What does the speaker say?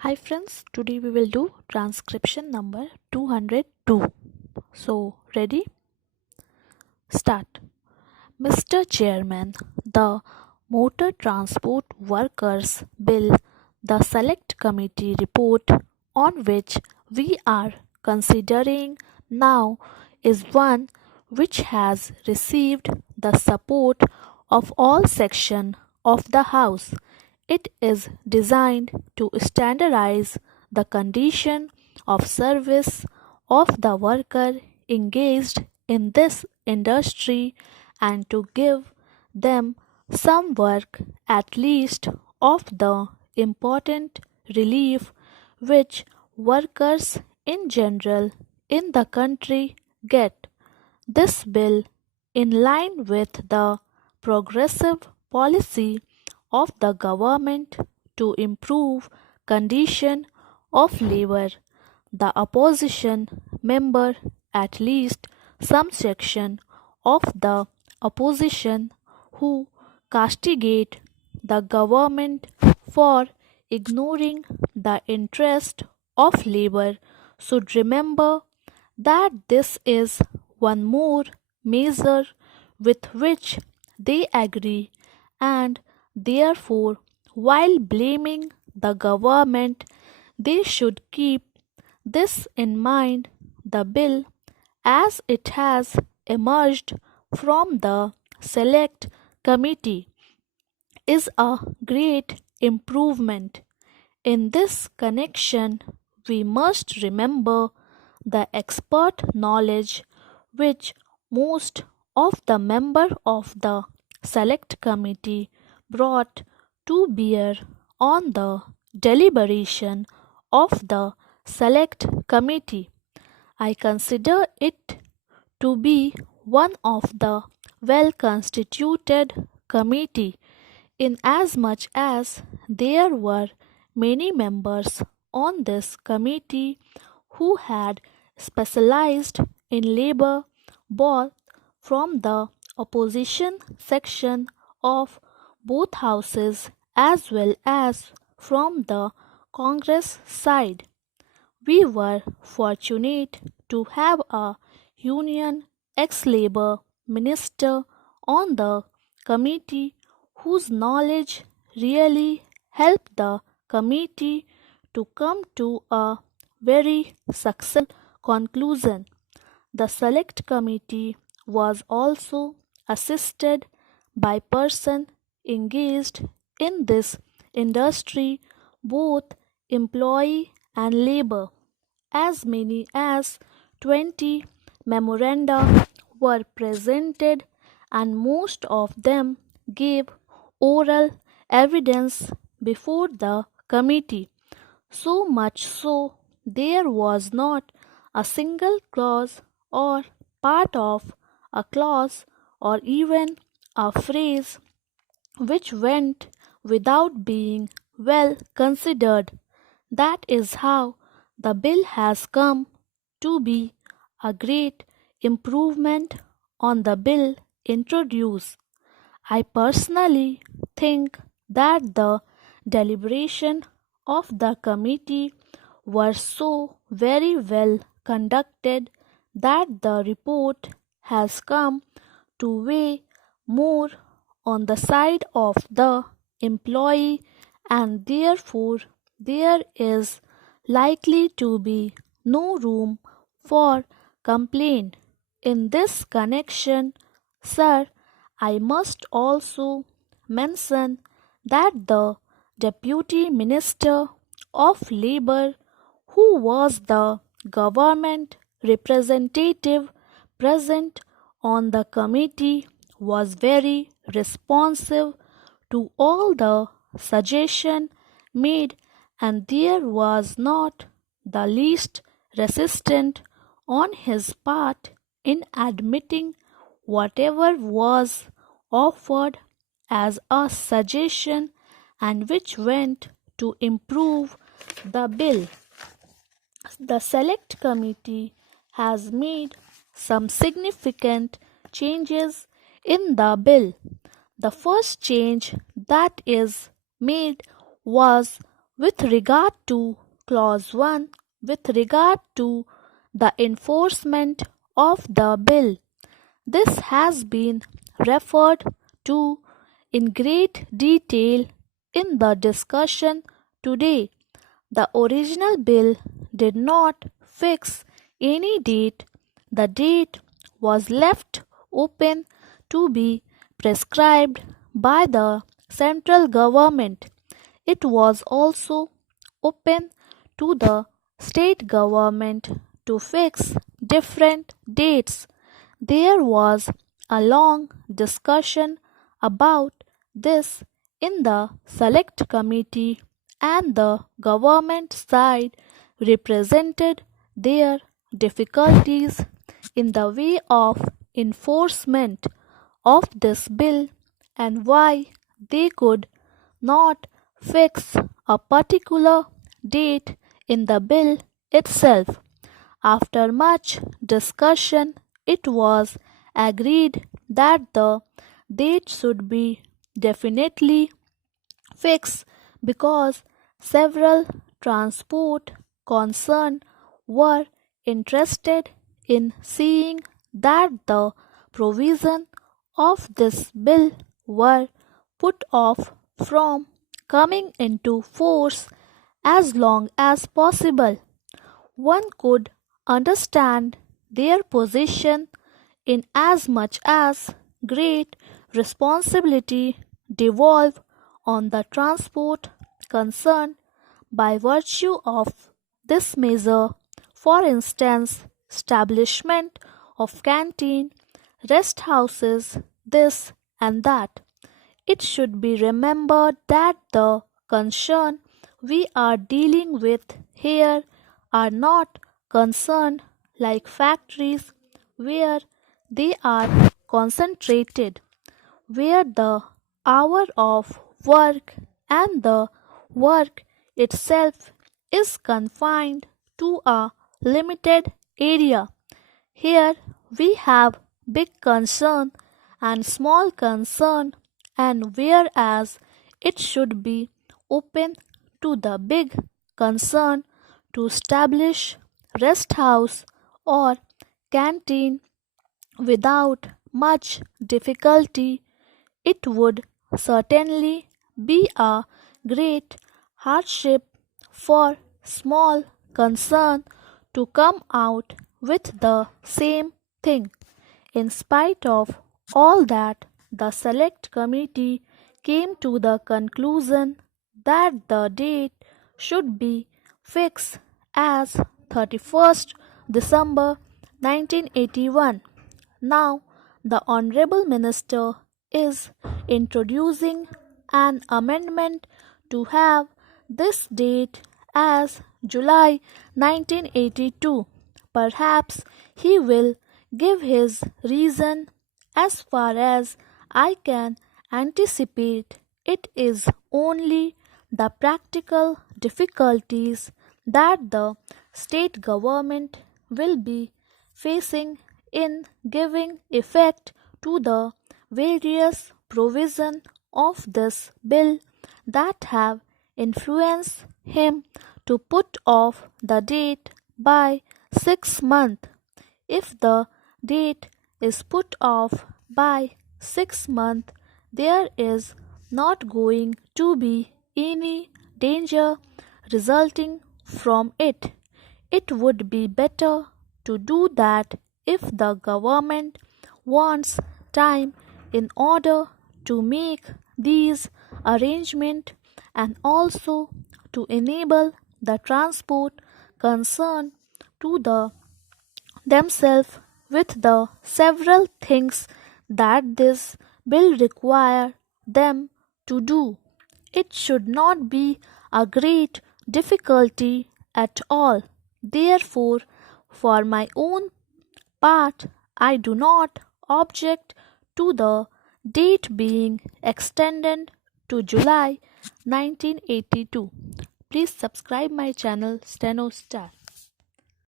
Hi friends, today we will do transcription number 202. So, ready? Start. Mr. Chairman, the Motor Transport Workers Bill, the Select Committee report on which we are considering now is one which has received the support of all sections of the House. It is designed to standardize the condition of service of the worker engaged in this industry and to give them some work at least of the important relief which workers in general in the country get. This bill, in line with the progressive policy of the government to improve condition of labor, the opposition member, at least some section of the opposition who castigate the government for ignoring the interest of labor should remember that this is one more measure with which they agree, and therefore, while blaming the government, they should keep this in mind. The bill, as it has emerged from the Select Committee, is a great improvement. In this connection, we must remember the expert knowledge which most of the members of the Select Committee brought to bear on the deliberation of the Select Committee. I consider it to be one of the well constituted committee inasmuch as there were many members on this committee who had specialized in labor both from the opposition section of both houses as well as from the Congress side. We were fortunate to have a Union ex labor minister on the committee whose knowledge really helped the committee to come to a very successful conclusion. The Select Committee was also assisted by persons engaged in this industry, both employee and labor. As many as 20 memoranda were presented, and most of them gave oral evidence before the committee. So much so, there was not a single clause or part of a clause or even a phrase which went without being well considered. That is how the bill has come to be a great improvement on the bill introduced. I personally think that the deliberation of the committee were so very well conducted that the report has come to weigh more on the side of the employee, and therefore there is likely to be no room for complaint. In this connection, sir, I must also mention that the Deputy Minister of Labour, who was the government representative present on the committee, was very responsive to all the suggestions made, and there was not the least resistance on his part in admitting whatever was offered as a suggestion and which went to improve the bill. The Select Committee has made some significant changes in the bill. The first change that is made was With regard to Clause 1, with regard to the enforcement of the bill, this has been referred to in great detail in the discussion today. The original bill did not fix any date. The date was left open to be prescribed by the central government. It was also open to the state government to fix different dates. There was a long discussion about this in the select committee, and the government side represented their difficulties in the way of enforcement of this bill and why they could not fix a particular date in the bill itself. After much discussion, it was agreed that the date should be definitely fixed because several transport concerns were interested in seeing that the provision of this bill were put off from coming into force as long as possible. One could understand their position in as much as great responsibility devolve on the transport concerned by virtue of this measure. For instance, establishment of canteen, rest houses, this and that. It should be remembered that the concern we are dealing with here are not concerned like factories where they are concentrated, where the hour of work and the work itself is confined to a limited area. Here we have big concern and small concern, and whereas it should be open to the big concern to establish rest house or canteen without much difficulty, it would certainly be a great hardship for small concern to come out with the same thing. In spite of all that, the select committee came to the conclusion that the date should be fixed as 31st December 1981. Now, the Honorable Minister is introducing an amendment to have this date as July 1982. Perhaps he will give his reason. As far as I can anticipate, it is only the practical difficulties that the state government will be facing in giving effect to the various provisions of this bill that have influenced him to put off the date by 6 months. If the date is put off by 6 months, there is not going to be any danger resulting from it. It would be better to do that if the government wants time in order to make these arrangements and also to enable the transport concern to themselves with the several things that this bill require them to do. It should not be a great difficulty at all. Therefore, for my own part, I do not object to the date being extended to July 1982. Please subscribe my channel Steno Star.